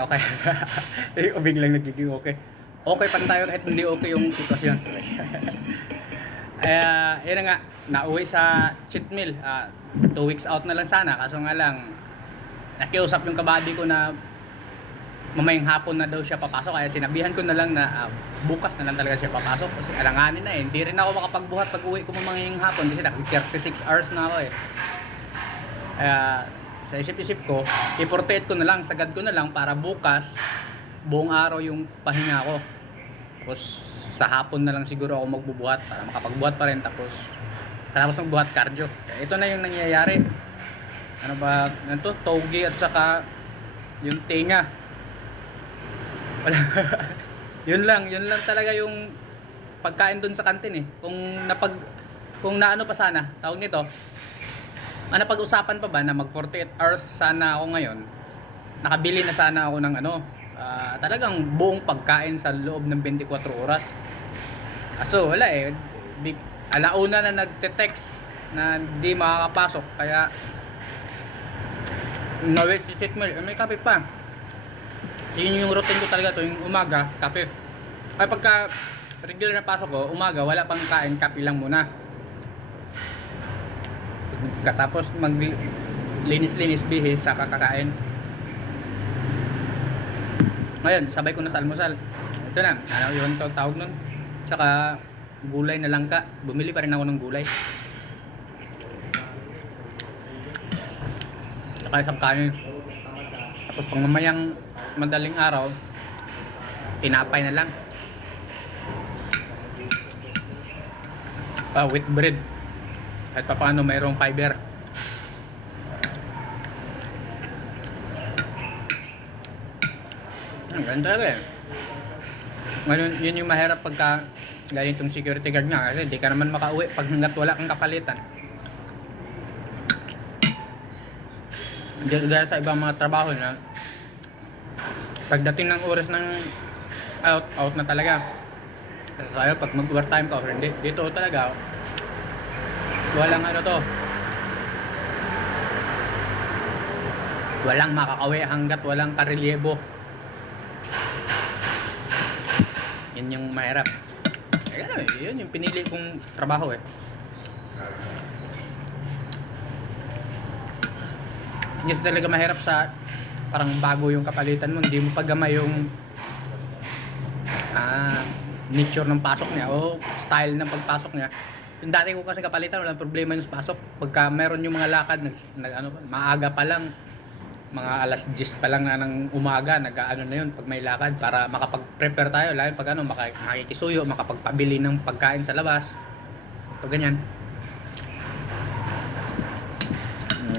Okay. O biglang nagiging okay. Okay pa tayo kahit hindi okay yung sitwasyon. Yun na nga, nauwi sa cheat meal. 2 weeks out na lang sana. Kaso nga lang, nakiusap yung kabady ko na mamayang hapon na daw siya papasok. Kaya sinabihan ko na lang na bukas na lang talaga siya papasok. Kasi alanganin na eh. Hindi rin ako makapagbuhat pag uwi ko mamayang hapon. Kasi 36 hours na ako eh. Sa isip-isip ko, i-48 ko na lang, sagad ko na lang para bukas buong araw yung pahinga ko. Tapos sa hapon na lang siguro ako magbubuhat para makapagbuhat pa rin, tapos magbuhat cardio. Ito na yung nangyayari. Ano ba, ito, togi at saka yung tinga. Wala. yun lang talaga yung pagkain dun sa kantin eh. Kung naano pa sana, tawag nito, napag-usapan pa ba na mag 48 hours sana ako ngayon, nakabili na sana ako ng talagang buong pagkain sa loob ng 24 oras. So wala eh, alauna na nagte-text na hindi makakapasok, kaya no-wait cheat meal, may kape pa. Yun yung routine ko talaga tuwing umaga, kape. Ay pagka regular na pasok ko, umaga wala pang kain, kape lang muna. Katapos maglinis-linis bihis sa kakakain. Ngayon, sabay ko na sa almusal. Ito na, yun to tawag nun. Tsaka gulay na langka. Bumili pa rin ako ng gulay. Tsaka isang kanin. Tapos pang mamayang madaling araw, tinapay na lang. With bread. Kahit pa paano mayroong fiber. Ganun talaga eh. Ngayon, yun yung mahirap pagka ganitong security guard nga, kasi hindi ka naman makauwi pag hanggat wala kang kapalitan. Gaya sa ibang mga trabaho na pagdating ng oras ng out na talaga. Kasi tayo pag mag-overtime ka or hindi, dito talaga walang walang makakawi hanggat walang karelyebo. Yun yung mahirap. Yun yung pinili kong trabaho eh. Yes, talaga mahirap sa parang bago yung kapalitan mo, hindi mo pagamay yung nature ng pasok niya o style ng pagpasok niya. Yung dati ko kasi kapalitan, walang problema yung pasok. Pagka meron yung mga lakad, maaga pa lang, mga alas 10 pa lang na ng umaga, nag-ano na yun pag may lakad para makapag-prepare tayo, lalo pag makikisuyo, makapagpabili ng pagkain sa labas. Ito ganyan.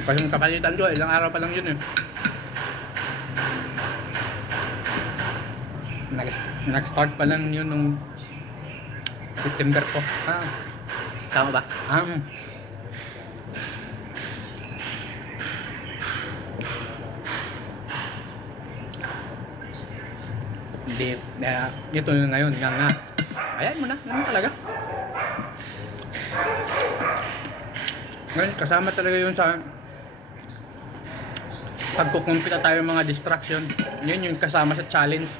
Kasi yung kapalitan ko, ilang araw pa lang yun eh. Nag-start pa lang yun nung September po. Tama ba? Hindi, ito na ngayon, nga. Ayan mo na, ganun talaga. Ngayon, kasama talaga yun sa pagkukumpita tayo mga distraction. Yun yung kasama sa challenge.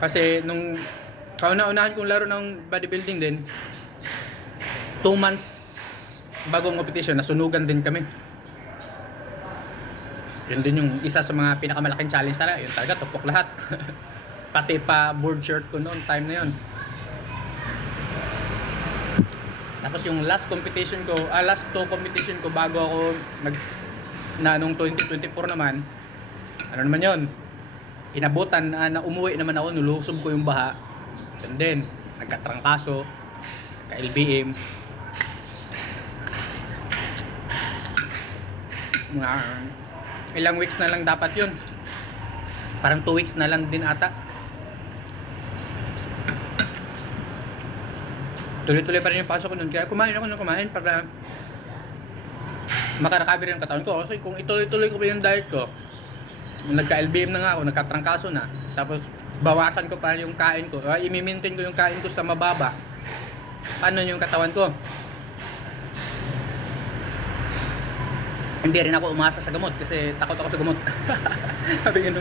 Kasi nung kauna-unahan kong laro ng bodybuilding din, 2 months bagong competition, nasunugan din kami. Yun din yung isa sa mga pinakamalaking challenge talaga. Yun talaga, tupok lahat. Pati pa board shirt ko noon, time na yun. Tapos yung last 2 competition ko bago ako nung 2024 naman, ano naman yun, inabutan na umuwi naman ako, nulusob ko yung baha. And then, nagkatrangkaso, ka-LBM. Ilang weeks na lang dapat yun. Parang 2 weeks na lang din ata. Tuloy-tuloy pa rin yung pasok ko nun. Kaya kumain para makarecover yung katawan ko. Kasi kung ituloy-tuloy ko pa yung diet ko, nagka-LBM na nga ako, nagkatrangkaso na, tapos bawasan ko pa yung kain ko, i-maintain ko yung kain ko sa mababa, paano yung katawan ko? Hindi rin ako umasa sa gamot kasi takot ako sa gamot. Sabi nga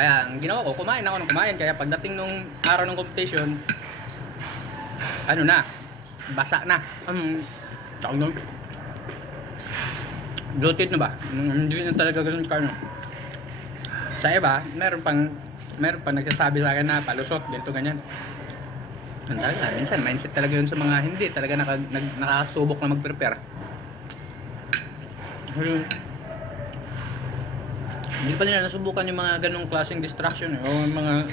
Kaya ang ginawa ko, kumain ako ng kumain. Kaya pagdating nung araw ng competition, ano na, basa na. Tawag nun, bloated na ba? Hindi na talaga ganun ka, no? Sa iba, meron pang nagsasabi sa akin na palusot, ganito ganyan. Ang talaga, minsan mindset talaga yun sa mga hindi talaga nakasubok na mag-prepare. Hindi pa nila nasubukan yung mga ganong klaseng distraction, o yung mga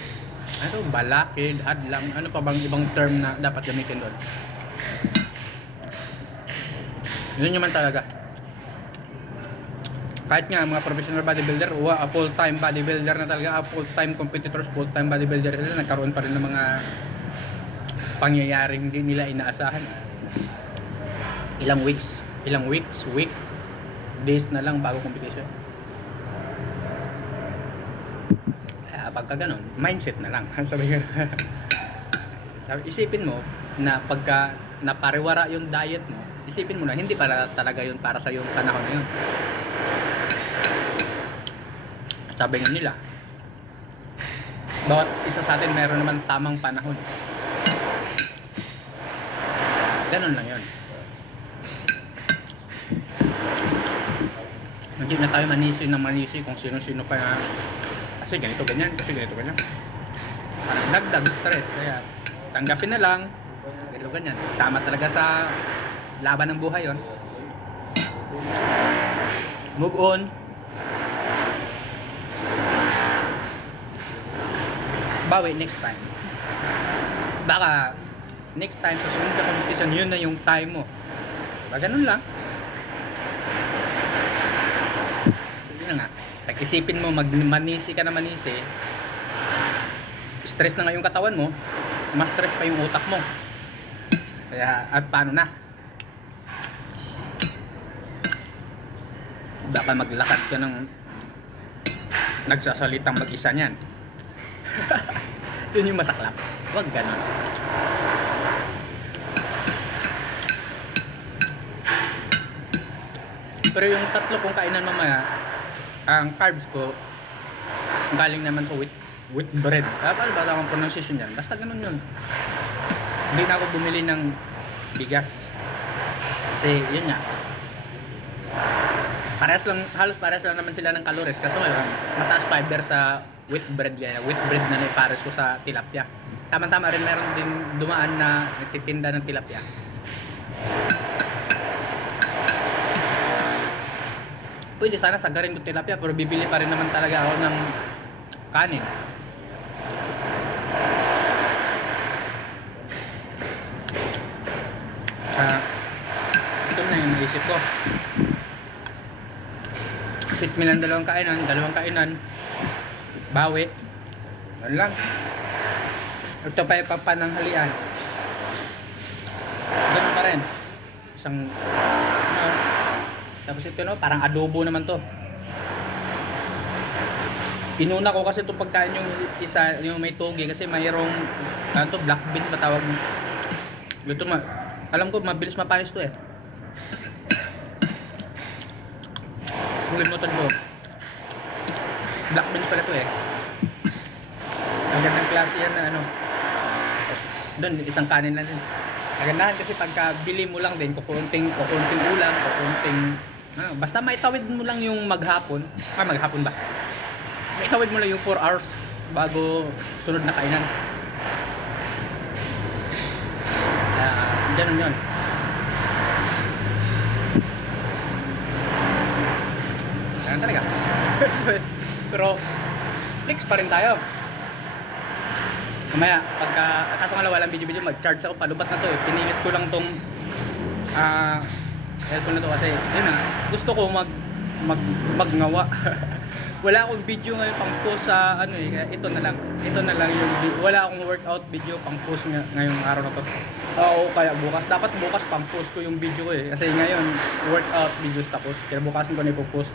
balakid, hadlang, ano pa bang ibang term na dapat gamitin doon. Yun naman talaga. Kahit nga mga professional bodybuilder o full-time bodybuilder na talaga, full-time competitors, full-time bodybuilder sila, nagkaroon pa rin ng mga pangyayaring hindi nila inaasahan. Ilang weeks, week, days na lang bago competition. Pagka ganun, mindset na lang. Sabi isipin mo na pagka napariwara yung diet mo, isipin mo na hindi para talaga yun para sa yung panahon na yun. Sabi nga nila, bawat isa sa atin meron naman tamang panahon. Ganun lang yun. Hindi na tayo manisi kung sino-sino pa na kasi ganito ganyan. Parang dagdag stress. Kaya tanggapin na lang. Ganito ganyan. Sama talaga sa laban ng buhay yon. Move on. Bawi next time. Baka next time sa sumunod na competition, yun na yung time mo. Diba ganun lang. Yun na nga. Isipin mo, manisi ka na manisi, stress na nga yung katawan mo, mas stress pa yung utak mo. Kaya, at paano na? Baka maglakad ka ng nagsasalitang mag-isa niyan. Yun yung masaklap. Huwag ganun. Pero yung tatlo kong kainan mamaya, ang carbs ko galing naman sa wheat bread. Paano ba ang pronunciation yan? Basta ganun yun. Hindi na ako bumili ng bigas. Kasi yun nga. Halos parehas lang naman sila ng calories. Kasi ngayon, mataas fiber sa wheat bread. Wheat bread na naipares ko sa tilapia. Tama-tama rin meron din dumaan na nagtitinda ng tilapia. Pwede sana sagarin ko tilapia, pero bibili pa rin naman talaga ako ng kanin. Ito na yung naisip ko. Fit meal ng dalawang kainan, bawi. Ano lang. Ito pa yung papananghalian. Ganun pa rin. Isang tapos ito parang adobo naman to. Inuna ko kasi itong pagkain yung isa, yung may toge, kasi mayroong black bean pa tawag mo. Ito alam ko mabilis mapanis to eh. Limutan ko. Black bean pala to eh. Ang gandang klase yan na doon isang kanin na din. Kagandahan kasi pagka bili mo lang din, kukunting ulam, basta maitawid mo lang yung maghapon ba? Maitawid mo lang yung 4 hours bago sunod na kainan. Ganun yun. Ganun talaga. Pero flex pa rin tayo. Mamaya, kaso nga walang video, mag-charge ako, palubat na to eh. Pinilit ko lang tong cellphone na to kasi yun na, gusto ko magngawa. Wala akong video ngayon pang post sa kaya ito na lang yung wala akong workout video pang post ngayong araw na to. Kaya dapat bukas pang post ko yung video ko eh, kasi ngayon workout videos tapos kaya bukasan ko na ipopost.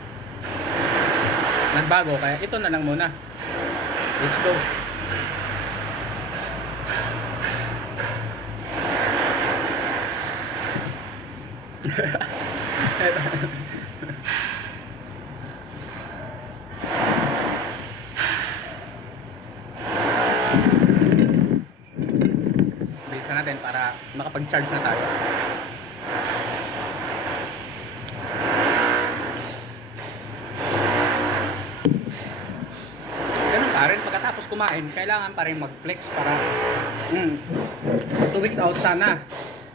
Nagbago, kaya ito na lang muna. Let's go. para makapag-charge na tayo. Ganun pa rin, pagkatapos kumain, kailangan pa rin mag-flex para 2 weeks out sana.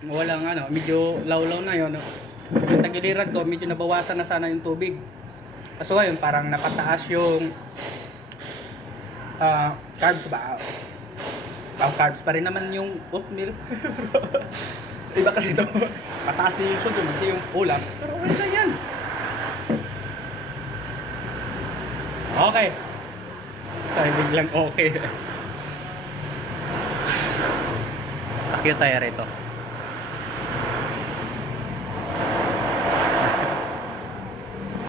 Walang medyo lawlaw na yon. Yung tagiliran ko, medyo nabawasan na sana yung tubig. Kaso ngayon, parang napataas yung carbs ba? Carbs pa rin naman yung oatmeal. Iba kasi ito. Mataas din yung sodium kasi yung ulam. Pero okay na yan. Okay. Sorry, biglang okay. Takyo tayo rito.